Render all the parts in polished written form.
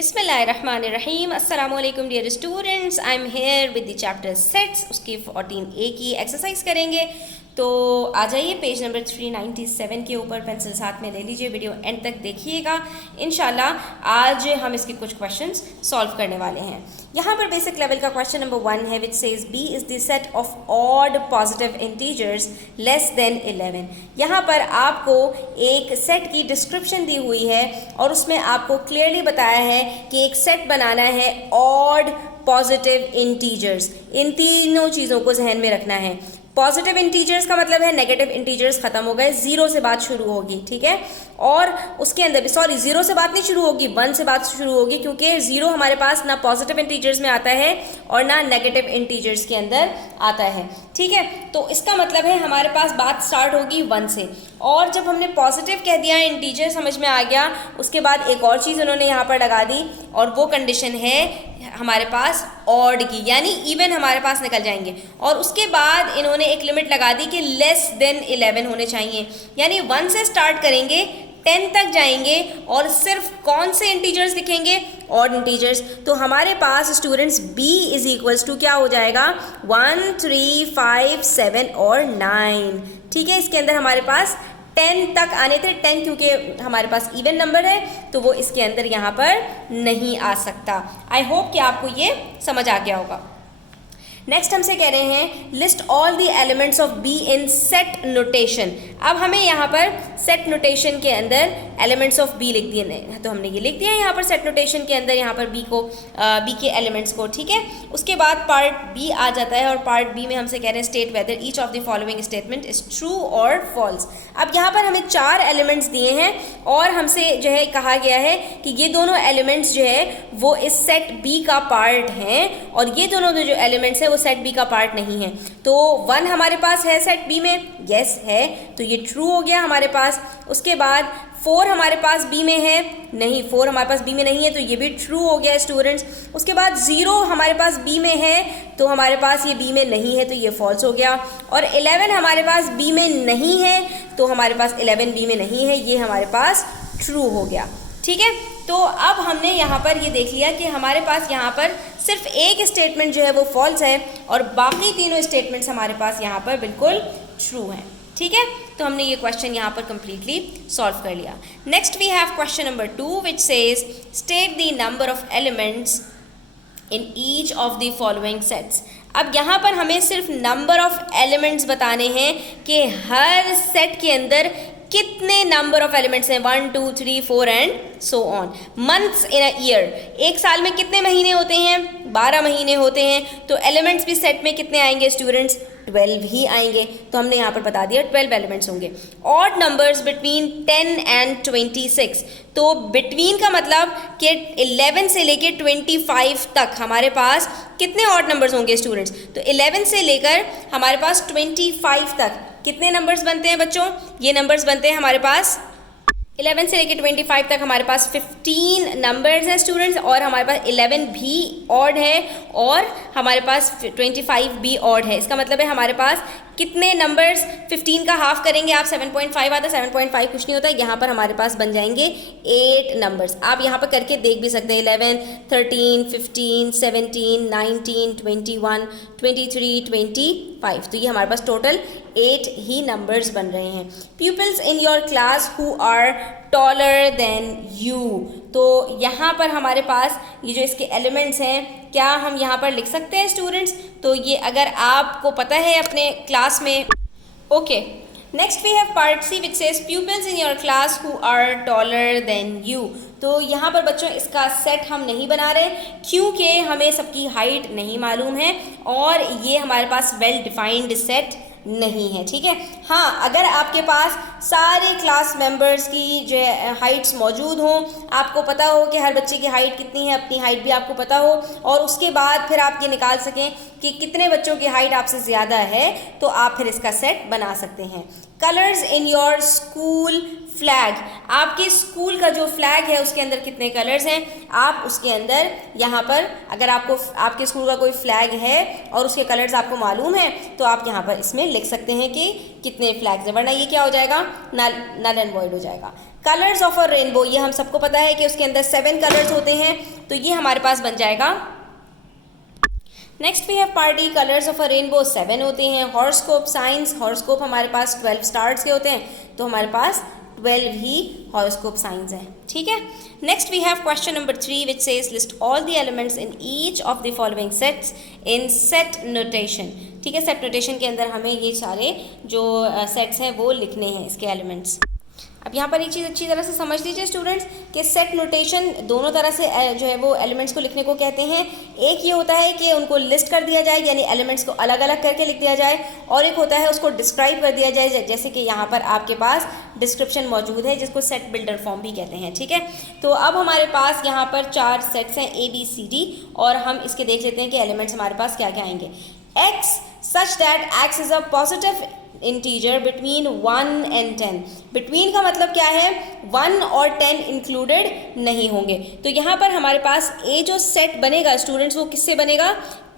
बिस्मिल्लाहिर्रहमानिर्रहीम। अस्सलाम वालेकुम dear students, I am here with the chapter sets. उसकी 14A की एक्सरसाइज करेंगे। तो आ जाइए पेज नंबर 397 के ऊपर, पेंसिल साथ में ले लीजिए, वीडियो एंड तक देखिएगा। इंशाल्लाह आज हम इसके कुछ क्वेश्चंस सॉल्व करने वाले हैं। यहाँ पर बेसिक लेवल का क्वेश्चन नंबर 1 है, which says B is the set of odd positive integers less than 11। यहाँ पर आपको एक सेट की डिस्क्रिप्शन दी हुई है और उसमें आपको क्लियरली बताया है कि एक सेट बनाना है ऑड पॉजिटिव इंटीजर्स। इन तीनों चीज़ों को जहन में रखना है। पॉजिटिव इंटीजर्स का मतलब है नेगेटिव इंटीजर्स खत्म हो गए, जीरो से बात शुरू होगी, ठीक है। और उसके अंदर भी जीरो से बात नहीं शुरू होगी, 1 से बात शुरू होगी, क्योंकि जीरो हमारे पास ना पॉजिटिव इंटीजर्स में आता है और ना नेगेटिव इंटीजर्स के अंदर आता है, ठीक है। तो इसका मतलब है हमारे पास बात स्टार्ट होगी 1 से। और जब हमने पॉजिटिव कह दिया, इंटीजर समझ में आ गया, उसके बाद एक और चीज़ उन्होंने यहाँ पर लगा दी और वो कंडीशन है हमारे पास ऑड की, यानी इवन हमारे पास निकल जाएंगे। और उसके बाद इन्होंने एक लिमिट लगा दी कि लेस देन 11 होने चाहिए, यानी 1 से स्टार्ट करेंगे 10 तक जाएंगे और सिर्फ कौन से इंटीजर्स लिखेंगे, ऑड इंटीजर्स। तो हमारे पास students b is equals to क्या हो जाएगा, 1, 3, 5, 7 और 9, ठीक है। इसके अंदर हमारे पास 10 तक आने थे, 10 क्योंकि हमारे पास इवन नंबर है तो वो इसके अंदर यहाँ पर नहीं आ सकता। आई होप कि आपको ये समझ आ गया होगा। नेक्स्ट हमसे कह रहे हैं list all the elements of be in set notation. अब हमें यहाँ पर सेट नोटेशन के अंदर एलिमेंट्स ऑफ बी लिख दिए, तो हमने ये लिख दिया यहाँ पर सेट नोटेशन के अंदर यहाँ पर बी के एलिमेंट्स को, ठीक है। उसके बाद पार्ट बी आ जाता है और पार्ट बी में हमसे कह रहे हैं state whether each of the following statement is true और फॉल्स। अब यहाँ पर हमें 4 एलिमेंट्स दिए हैं और हमसे जो है कहा गया है कि ये दोनों एलिमेंट्स जो है वो इस सेट बी का पार्ट हैं और ये दोनों जो एलिमेंट्स हैं वो सेट बी का पार्ट नहीं है। तो 1 हमारे पास है सेट बी में, यस है, तो ये ट्रू हो गया हमारे पास। उसके बाद 4 हमारे पास बी में है, नहीं 4 हमारे पास बी में नहीं है, तो ये भी ट्रू हो गया स्टूडेंट्स। उसके बाद 0 हमारे पास बी में है तो हमारे पास ये बी में नहीं है, तो ये फॉल्स हो गया। और 11 हमारे पास बी में नहीं है तो हमारे पास 11 बी में नहीं है, ये हमारे पास ट्रू हो गया, ठीक है। तो अब हमने यहाँ पर ये देख लिया कि हमारे पास यहाँ पर सिर्फ एक स्टेटमेंट जो है वो फॉल्स है और बाकी तीनों स्टेटमेंट्स हमारे पास यहाँ पर बिल्कुल ट्रू हैं, ठीक है। तो हमने ये क्वेश्चन यहाँ पर कंप्लीटली सॉल्व कर लिया। Next we have question number 2 which says state the number of elements in each of the following sets. अब यहाँ पर हमें सिर्फ नंबर ऑफ एलिमेंट्स बताने हैं कि हर सेट के अंदर कितने नंबर ऑफ एलिमेंट्स हैं, 1, 2, 3, 4 and so on. Months in a year, एक साल में कितने महीने होते हैं, 12 महीने होते हैं, तो एलिमेंट्स भी सेट में कितने आएंगे स्टूडेंट्स, 12 ही आएंगे। तो हमने यहाँ पर बता दिया 12 एलिमेंट्स होंगे। ऑड नंबर्स बिटवीन 10 एंड 26, तो बिटवीन का मतलब कि 11 से लेकर 25 तक हमारे पास कितने ऑड नंबर्स होंगे स्टूडेंट्स। तो 11 से लेकर हमारे पास 25 तक कितने नंबर्स बनते हैं बच्चों, ये नंबर्स बनते हैं हमारे पास 11 से लेकर 25 तक हमारे पास 15 नंबर्स हैं स्टूडेंट्स, और हमारे पास 11 भी ऑड है और हमारे पास 25 भी ऑड है। इसका मतलब है हमारे पास कितने नंबर्स, 15 का हाफ करेंगे आप 7.5 आता है, 7.5 कुछ नहीं होता है, यहाँ पर हमारे पास बन जाएंगे 8 नंबर्स। आप यहाँ पर करके देख भी सकते हैं, 11, 13, 15, 17, 19, 21, 23, 25, तो ये हमारे पास टोटल 8 ही नंबर्स बन रहे हैं। Peoples in your class who are taller than you, तो यहाँ पर हमारे पास ये जो इसके एलिमेंट्स हैं क्या हम यहाँ पर लिख सकते हैं स्टूडेंट्स, तो ये अगर आपको पता है अपने क्लास में, okay. Next we have part C which says pupils in your class who are taller than you. तो यहाँ पर बच्चों इसका सेट हम नहीं बना रहे क्योंकि हमें सबकी हाइट नहीं मालूम है और ये हमारे पास वेल डिफाइंड सेट नहीं है, ठीक है। हाँ, अगर आपके पास सारे क्लास मेंबर्स की जो हाइट्स मौजूद हों, आपको पता हो कि हर बच्चे की हाइट कितनी है, अपनी हाइट भी आपको पता हो, और उसके बाद फिर आप ये निकाल सकें कि कितने बच्चों की हाइट आपसे ज़्यादा है, तो आप फिर इसका सेट बना सकते हैं। Colours in your school flag, आपके स्कूल का जो फ्लैग है उसके अंदर कितने कलर्स हैं, आप उसके अंदर यहाँ पर अगर आपको आपके स्कूल का कोई फ्लैग है और उसके कलर्स आपको मालूम है तो आप यहाँ पर इसमें लिख सकते हैं कि कितने फ्लैग्स हैं, वरना ये क्या हो जाएगा, नल एंड वॉइड हो जाएगा। कलर्स ऑफ अ रेनबो, ये हम सबको पता है कि उसके अंदर 7 कलर्स होते हैं, तो ये हमारे पास बन जाएगा। Next we have part D, colours of a rainbow 7 होते हैं। हॉरोस्कोप साइंस, हॉरोस्कोप हमारे पास 12 स्टार्स के होते हैं, तो हमारे पास 12 ही हॉरोस्कोप साइंस हैं, ठीक है। Next we have question number 3 which says list all the elements in each of the following sets in set notation, ठीक है। सेट नोटेशन के अंदर हमें ये सारे जो सेट्स हैं वो लिखने हैं, इसके एलिमेंट्स। अब यहाँ पर एक चीज़ अच्छी तरह से समझ लीजिए स्टूडेंट्स कि सेट नोटेशन दोनों तरह से जो है वो एलिमेंट्स को लिखने को कहते हैं। एक ये होता है कि उनको लिस्ट कर दिया जाए, यानी एलिमेंट्स को अलग अलग करके लिख दिया जाए, और एक होता है उसको डिस्क्राइब कर दिया जाए, जैसे कि यहाँ पर आपके पास डिस्क्रिप्शन मौजूद है जिसको सेट बिल्डर फॉर्म भी कहते हैं, ठीक है। तो अब हमारे पास यहाँ पर 4 सेट्स हैं ABCD, और हम इसके देख लेते हैं कि एलिमेंट्स हमारे पास क्या क्या आएंगे। X such that X is a positive integer between 1 and 10। Between का मतलब क्या है, 1 और 10 इंक्लूडेड नहीं होंगे। तो यहाँ पर हमारे पास ए जो सेट बनेगा स्टूडेंट्स वो किससे बनेगा,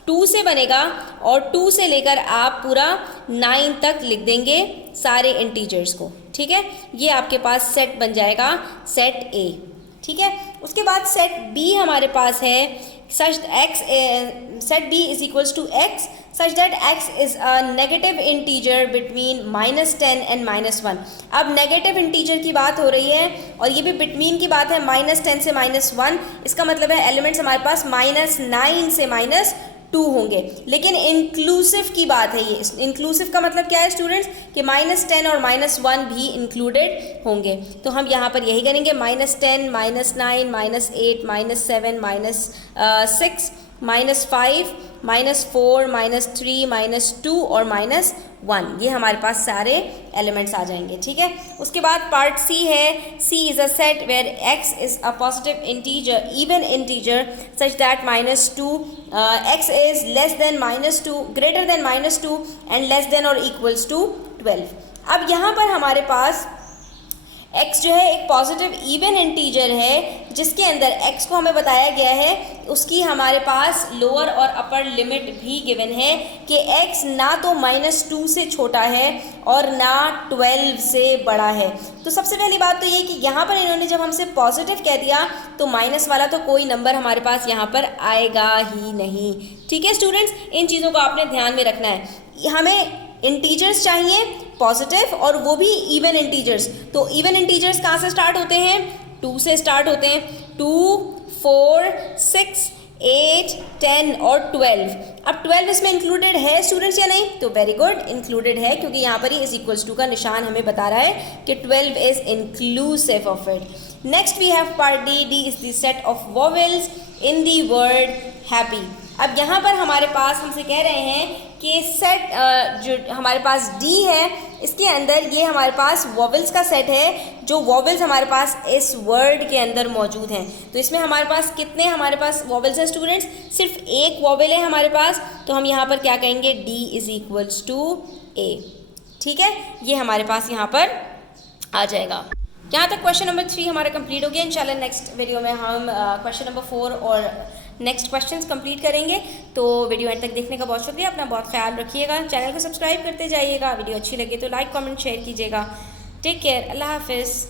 2 से बनेगा, और 2 से लेकर आप पूरा 9 तक लिख देंगे सारे इंटीजर्स को, ठीक है। ये आपके पास सेट बन जाएगा, सेट ए, ठीक है। उसके बाद सेट बी हमारे पास है, set B is equals to x such that x is a negative integer between -10 and -1। अब नेगेटिव इंटीजर की बात हो रही है और ये भी बिटवीन की बात है, -10 से -1। इसका मतलब है एलिमेंट्स हमारे पास -9 से -2 होंगे, लेकिन इंक्लूसिव की बात है। ये इंक्लूसिव का मतलब क्या है स्टूडेंट्स कि -10 और -1 भी इंक्लूडेड होंगे। तो हम यहाँ पर यही करेंगे, -10, -9, -8, -7, -6, -5, -4, -3, -2 और -1, ये हमारे पास सारे एलिमेंट्स आ जाएंगे, ठीक है। उसके बाद पार्ट सी है, C is a set where x is a positive integer, even integer such that -2 x is less than -2, greater than -2 and less than और इक्वल्स टू 12। अब यहाँ पर हमारे पास x जो है एक पॉजिटिव इवन इंटीजर है, जिसके अंदर x को हमें बताया गया है उसकी हमारे पास लोअर और अपर लिमिट भी गिवन है कि x ना तो -2 से छोटा है और ना 12 से बड़ा है। तो सबसे पहली बात तो ये कि यहाँ पर इन्होंने जब हमसे पॉजिटिव कह दिया तो माइनस वाला तो कोई नंबर हमारे पास यहाँ पर आएगा ही नहीं, ठीक है स्टूडेंट्स। इन चीज़ों को आपने ध्यान में रखना है। हमें इंटीजर्स चाहिए पॉजिटिव और वो भी इवन इंटीजर्स। तो इवन इंटीजर्स कहाँ से स्टार्ट होते हैं, 2 से स्टार्ट होते हैं, 2, 4, 6, 8, 10 और 12। अब 12 इसमें इंक्लूडेड है स्टूडेंट्स या नहीं, तो वेरी गुड, इंक्लूडेड है, क्योंकि यहाँ पर ये इज इक्वल्स टू का निशान हमें बता रहा है कि 12 is inclusive of it. Next we have part D, D is the set of vowels in the word happy. अब यहाँ पर हमारे पास हमसे कह रहे हैं कि सेट जो हमारे पास डी है इसके अंदर ये हमारे पास वोवेल्स का सेट है, जो वोवेल्स हमारे पास इस वर्ड के अंदर मौजूद हैं। तो इसमें हमारे पास कितने हमारे पास वोवेल्स हैं स्टूडेंट्स, सिर्फ एक वोवेल है हमारे पास, तो हम यहाँ पर क्या कहेंगे, डी इज इक्वल्स टू ए, ठीक है। ये हमारे पास यहाँ पर आ जाएगा। यहाँ तक क्वेश्चन नंबर 3 हमारा कंप्लीट हो गया। इंशाल्लाह नेक्स्ट वीडियो में हम क्वेश्चन नंबर 4 और नेक्स्ट क्वेश्चंस कंप्लीट करेंगे। तो वीडियो एंड तक देखने का बहुत शुक्रिया, अपना बहुत ख्याल रखिएगा, चैनल को सब्सक्राइब करते जाइएगा, वीडियो अच्छी लगे तो लाइक कमेंट शेयर कीजिएगा। टेक केयर, अल्लाह हाफिज़।